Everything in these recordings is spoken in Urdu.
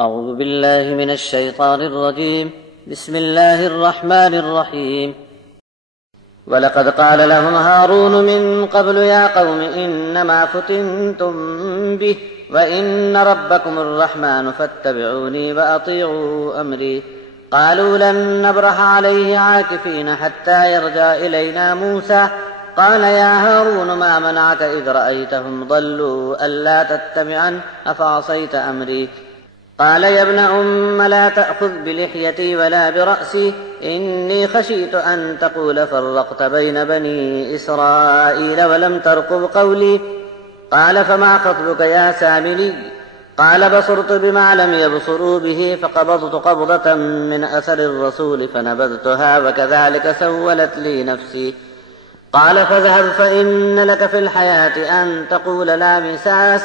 أعوذ بالله من الشيطان الرجيم. بسم الله الرحمن الرحيم. ولقد قال لهم هارون من قبل يا قوم إنما فتنتم به وإن ربكم الرحمن فاتبعوني وأطيعوا أمري. قالوا لن نبرح عليه عاكفين حتى يرجع إلينا موسى. قال يا هارون ما منعك إذ رأيتهم ضلوا ألا تتبعن أفعصيت أمري. قال يا ابن أم لا تأخذ بلحيتي ولا برأسي إني خشيت أن تقول فرقت بين بني إسرائيل ولم ترقب قولي. قال فما خطبك يا سامري؟ قال بصرت بما لم يبصروا به فقبضت قبضة من أثر الرسول فنبذتها وكذلك سولت لي نفسي. قال فاذهب فإن لك في الحياة أن تقول لا مساس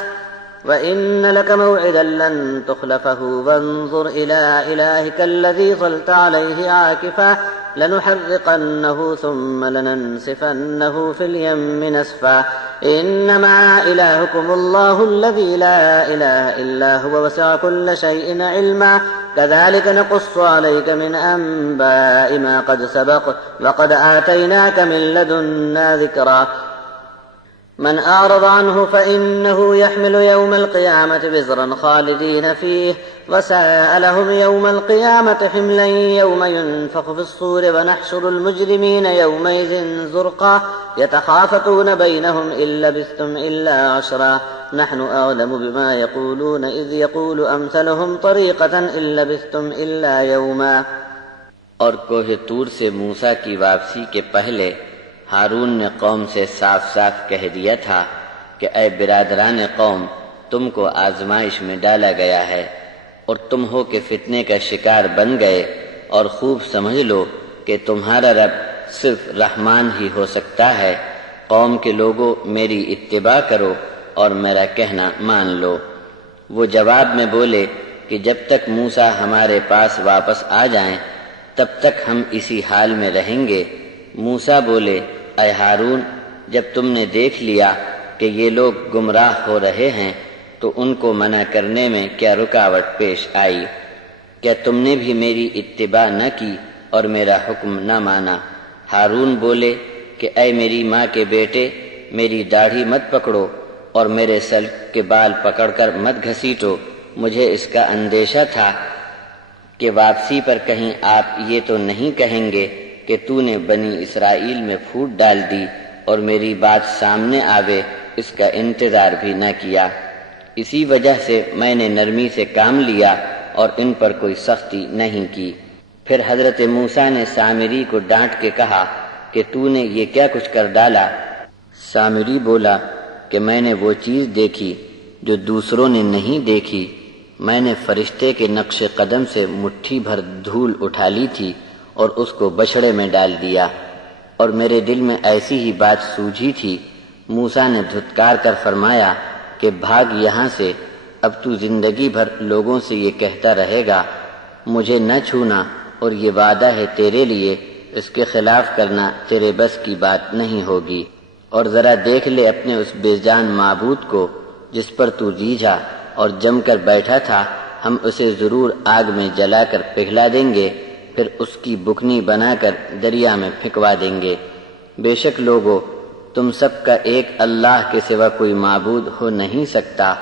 وإن لك موعدا لن تخلفه وانظر إلى إلهك الذي ظلت عليه عاكفا لنحرقنه ثم لننسفنه في اليم نسفا. إنما إلهكم الله الذي لا إله إلا هو وسع كل شيء علما كذلك نقص عليك من أنباء ما قد سبق وقد آتيناك من لدنا ذكرا. من أعرض عنه فإنه يحمل يوم القيامة وزرا خالدين فيه وساء لهم يوم القيامة حملا يوم ينفخ في الصور ونحشر المجرمين يومئذ زرقا يتخافتون بينهم إن لبثتم إلا عشرا نحن أعلم بما يقولون إذ يقول أمثلهم طريقة إن لبثتم إلا يوما. اور کوہ طور سے موسیٰ کی واپسی کے پہلے ہارون نے قوم سے صاف صاف کہہ دیا تھا کہ اے برادران قوم، تم کو آزمائش میں ڈالا گیا ہے اور تم ہو کہ فتنے کا شکار بن گئے، اور خوب سمجھ لو کہ تمہارا رب صرف رحمان ہی ہو سکتا ہے۔ قوم کے لوگوں، میری اتباع کرو اور میرا کہنا مان لو۔ وہ جواب میں بولے کہ جب تک موسیٰ ہمارے پاس واپس آ جائیں تب تک ہم اسی حال میں رہیں گے۔ موسیٰ بولے اے ہارون، جب تم نے دیکھ لیا کہ یہ لوگ گمراہ ہو رہے ہیں تو ان کو منع کرنے میں کیا رکاوٹ پیش آئی؟ کیا تم نے بھی میری اتباع نہ کی اور میرا حکم نہ مانا؟ ہارون بولے کہ اے میری ماں کے بیٹے، میری داڑھی مت پکڑو اور میرے سر کے بال پکڑ کر مت گھسیٹو۔ مجھے اس کا اندیشہ تھا کہ واپسی پر کہیں آپ یہ تو نہیں کہیں گے کہ تو نے بنی اسرائیل میں پھوٹ ڈال دی اور میری بات سامنے آوے، اس کا انتظار بھی نہ کیا۔ اسی وجہ سے میں نے نرمی سے کام لیا اور ان پر کوئی سختی نہیں کی۔ پھر حضرت موسیٰ نے سامری کو ڈانٹ کے کہا کہ تو نے یہ کیا کچھ کر ڈالا؟ سامری بولا کہ میں نے وہ چیز دیکھی جو دوسروں نے نہیں دیکھی۔ میں نے فرشتے کے نقش قدم سے مٹھی بھر دھول اٹھا لی تھی اور اس کو بچھڑے میں ڈال دیا، اور میرے دل میں ایسی ہی بات سوجھی تھی۔ موسیٰ نے دھتکار کر فرمایا کہ بھاگ یہاں سے، اب تو زندگی بھر لوگوں سے یہ کہتا رہے گا مجھے نہ چھونا، اور یہ وعدہ ہے تیرے لیے، اس کے خلاف کرنا تیرے بس کی بات نہیں ہوگی۔ اور ذرا دیکھ لے اپنے اس بے جان معبود کو جس پر تو ریجھا اور جم کر بیٹھا تھا، ہم اسے ضرور آگ میں جلا کر پگھلا دیں گے، پھر اس کی بکنی بنا کر دریا میں پھینکوا دیں گے۔ بے شک لوگو، تم سب کا ایک اللہ کے سوا کوئی معبود ہو نہیں سکتا،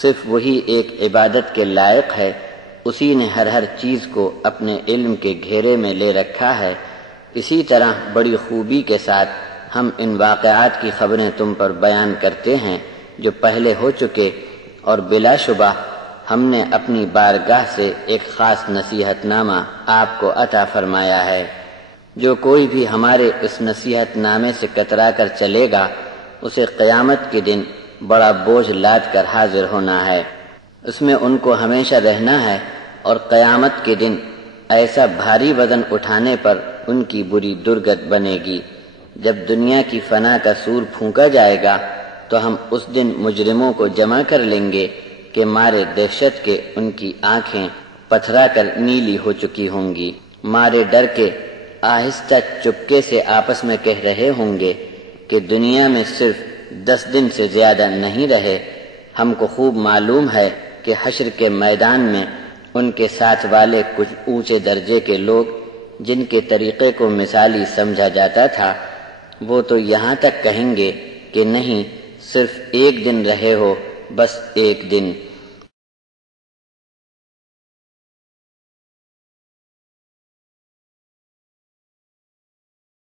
صرف وہی ایک عبادت کے لائق ہے، اسی نے ہر چیز کو اپنے علم کے گھیرے میں لے رکھا ہے۔ اسی طرح بڑی خوبی کے ساتھ ہم ان واقعات کی خبریں تم پر بیان کرتے ہیں جو پہلے ہو چکے، اور بلا شبہ ہم نے اپنی بارگاہ سے ایک خاص نصیحت نامہ آپ کو عطا فرمایا ہے۔ جو کوئی بھی ہمارے اس نصیحت نامے سے کترا کر چلے گا اسے قیامت کے دن بڑا بوجھ لاد کر حاضر ہونا ہے، اس میں ان کو ہمیشہ رہنا ہے، اور قیامت کے دن ایسا بھاری وزن اٹھانے پر ان کی بری درگت بنے گی۔ جب دنیا کی فنا کا سور پھونکا جائے گا تو ہم اس دن مجرموں کو جمع کر لیں گے کہ مارے دہشت کے ان کی آنکھیں پتھرا کر نیلی ہو چکی ہوں گی، مارے ڈر کے آہستہ چپکے سے آپس میں کہہ رہے ہوں گے کہ دنیا میں صرف 10 دن سے زیادہ نہیں رہے۔ ہم کو خوب معلوم ہے کہ حشر کے میدان میں ان کے ساتھ والے کچھ اونچے درجے کے لوگ جن کے طریقے کو مثالی سمجھا جاتا تھا، وہ تو یہاں تک کہیں گے کہ نہیں، صرف ایک دن رہے ہو، بس ایک دن،